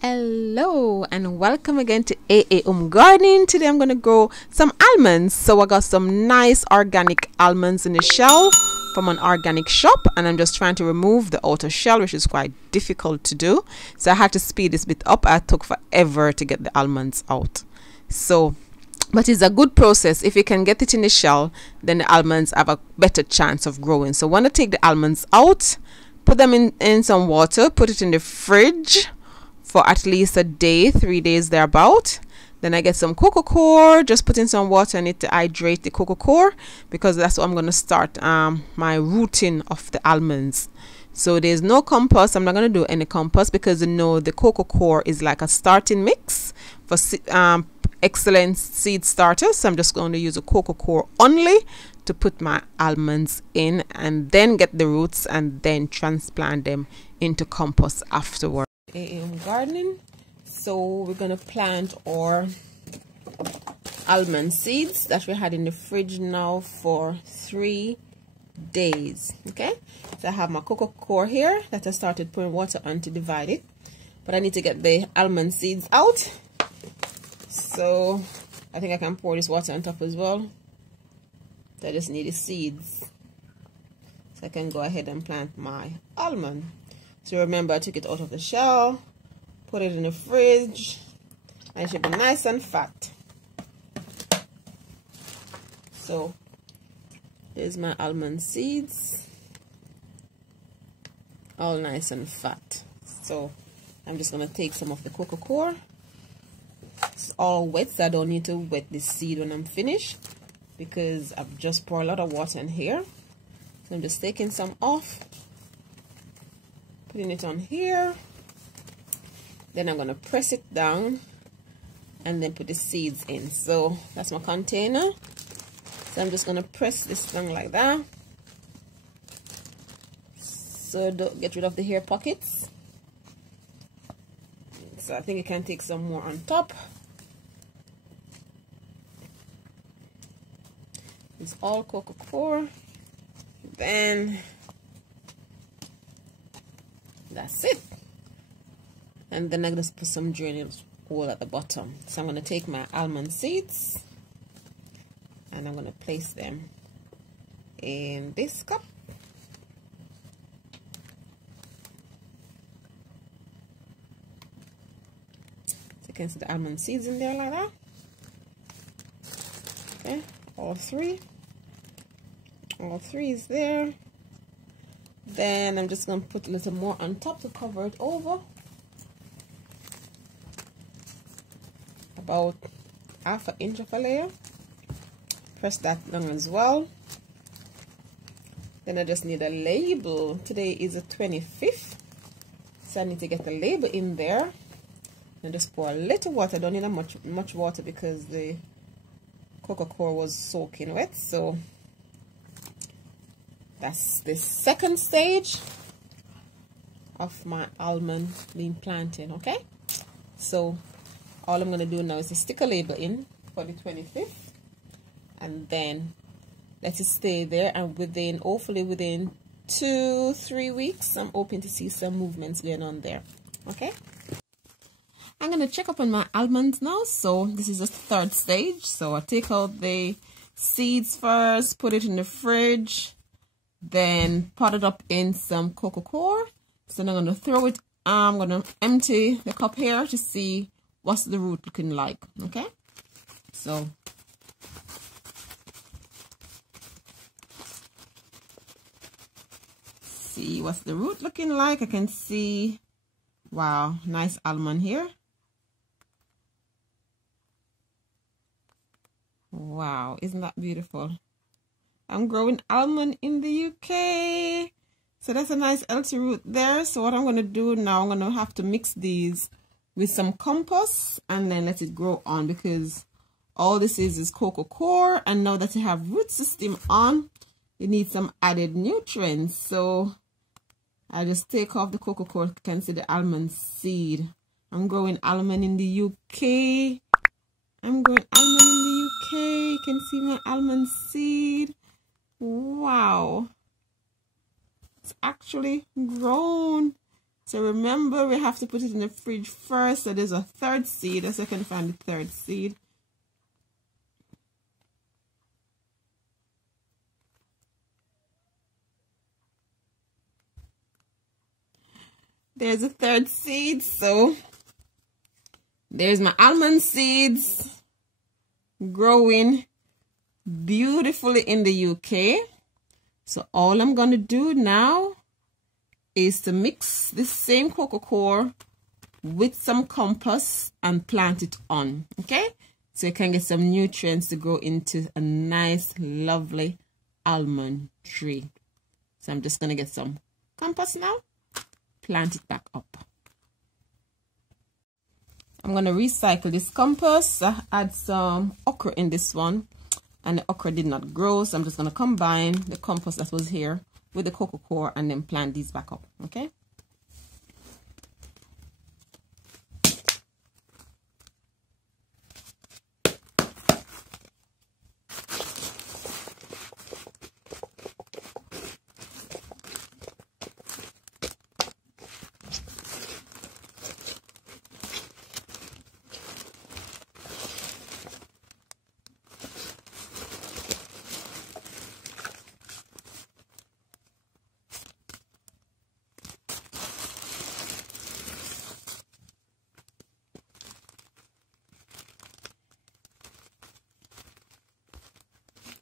Hello and welcome again to Gardening. Today I'm going to grow some almonds. So I got some nice organic almonds in the shell from an organic shop, and I'm just trying to remove the outer shell, which is quite difficult to do. So I had to speed this bit up. It took forever to get the almonds out. So, but it's a good process. If you can get it in the shell, then the almonds have a better chance of growing. So when I take the almonds out, put them in some water, put it in the fridge for at least a day, 3 days thereabout. Then I get some cocoa coir, just put in some water in it to hydrate the cocoa coir, because that's what I'm going to start my rooting of the almonds. So there's no compost. I'm not going to do any compost because you know the cocoa coir is like a starting mix for excellent seed starters. So I'm just going to use a cocoa coir only to put my almonds in, and then get the roots and then transplant them into compost afterward. Gardening. So we're gonna plant our almond seeds that we had in the fridge now for 3 days. Okay, so I have my cocoa coir here that I started putting water on to divide it, but I need to get the almond seeds out. So I think I can pour this water on top as well. So I just need the seeds so I can go ahead and plant my almond. So remember, I took it out of the shell, put it in the fridge, and it should be nice and fat. So there's my almond seeds, all nice and fat. So I'm just going to take some of the cocoa coir. It's all wet, so I don't need to wet the seed when I'm finished, because I've just poured a lot of water in here. So I'm just taking some off, putting it on here. Then I'm going to press it down and then put the seeds in. So that's my container. So I'm just going to press this down like that, so don't get rid of the hair pockets. So I think I can take some more on top. It's all cocoa coir. Then that's it. And then I'm going to put some drainage hole at the bottom. So I'm going to take my almond seeds and I'm going to place them in this cup. So you can see the almond seeds in there like that. Okay, all three is there. Then I'm just going to put a little more on top to cover it over. About ½ an inch of a layer. Press that down as well. Then I just need a label. Today is the 25th, so I need to get the label in there. And just pour a little water. I don't need much water because the cocoa coir was soaking wet. So that's the second stage of my almond being planted. Okay, so all I'm going to do now is to stick a label in for the 25th, and then let it stay there, and hopefully within 2-3 weeks I'm hoping to see some movements going on there. Okay, I'm going to check up on my almonds now. So this is the third stage. So I take out the seeds first, put it in the fridge, then pot it up in some cocoa coir. So then I'm going to throw it, I'm going to empty the cup here to see what's the root looking like. Okay, so see what's the root looking like. I can see, wow, nice almond here. Wow, isn't that beautiful? I'm growing almond in the UK. So that's a nice healthy root there. So what I'm going to do now, I'm going to have to mix these with some compost and then let it grow on, because all this is cocoa coir, and now that you have root system on, you need some added nutrients. So I just take off the cocoa coir. You can see the almond seed. I'm growing almond in the UK. I'm growing almond in the UK. can see my almond seed. Wow, it's actually grown. So remember, we have to put it in the fridge first. So there's a third seed. Let's see if I can find the third seed. There's a third seed. So there's my almond seeds growing beautifully in the UK. So all I'm going to do now is to mix this same cocoa core with some compost and plant it on, okay? So you can get some nutrients to grow into a nice, lovely almond tree. So I'm just going to get some compost now, plant it back up. I'm going to recycle this compost. I add some okra in this one, and the okra did not grow, so I'm just going to combine the compost that was here with the cocoa core and then plant these back up, okay?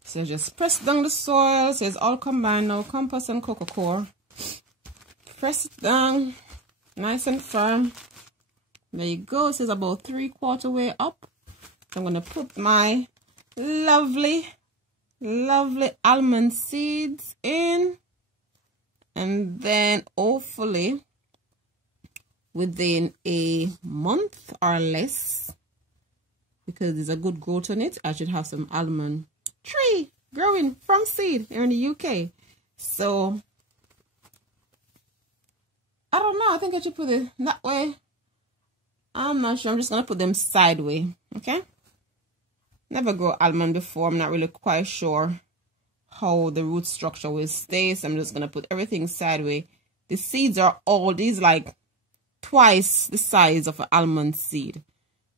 So just press down the soil, so it's all combined now, compost and cocoa core. Press it down, nice and firm. There you go, so it's about 3/4 way up. I'm gonna put my lovely almond seeds in, and then hopefully within a month or less, because there's a good growth on it, I should have some almond tree growing from seed here in the UK. So I don't know, I think I should put it that way. I'm not sure. I'm just gonna put them sideways, okay? Never grow almond before. I'm not really quite sure how the root structure will stay, so I'm just gonna put everything sideways. The seeds are all these like twice the size of an almond seed.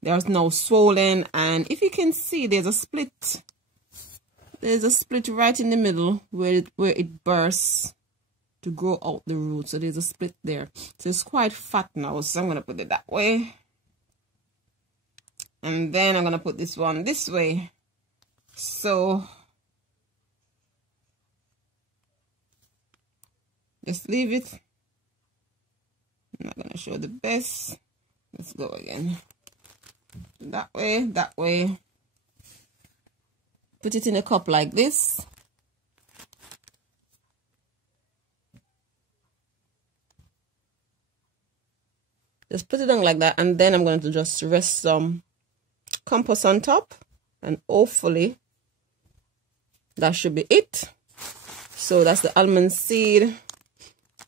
There's no swollen, and if you can see, there's a split. There's a split right in the middle where it bursts to grow out the root. So there's a split there. So it's quite fat now. So I'm going to put it that way. And then I'm going to put this one this way. So just leave it. I'm not going to show the best. Let's go again. That way, that way. Put it in a cup like this. Just put it on like that, and then I'm going to just rest some compost on top, and hopefully that should be it. So that's the almond seed.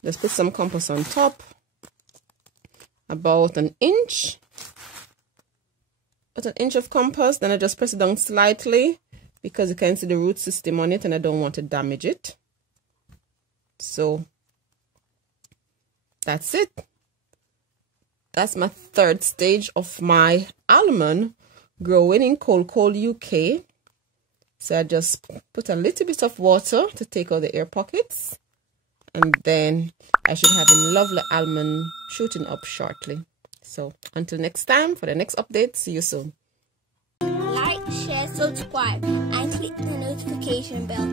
Just put some compost on top, about an inch. Put an inch of compost, then I just press it down slightly, because you can see the root system on it and I don't want to damage it. So that's it. That's my third stage of my almond growing in cold UK. So I just put a little bit of water to take out the air pockets, and then I should have a lovely almond shooting up shortly. So until next time, for the next update, see you soon. Like, share, subscribe, and click the notification bell.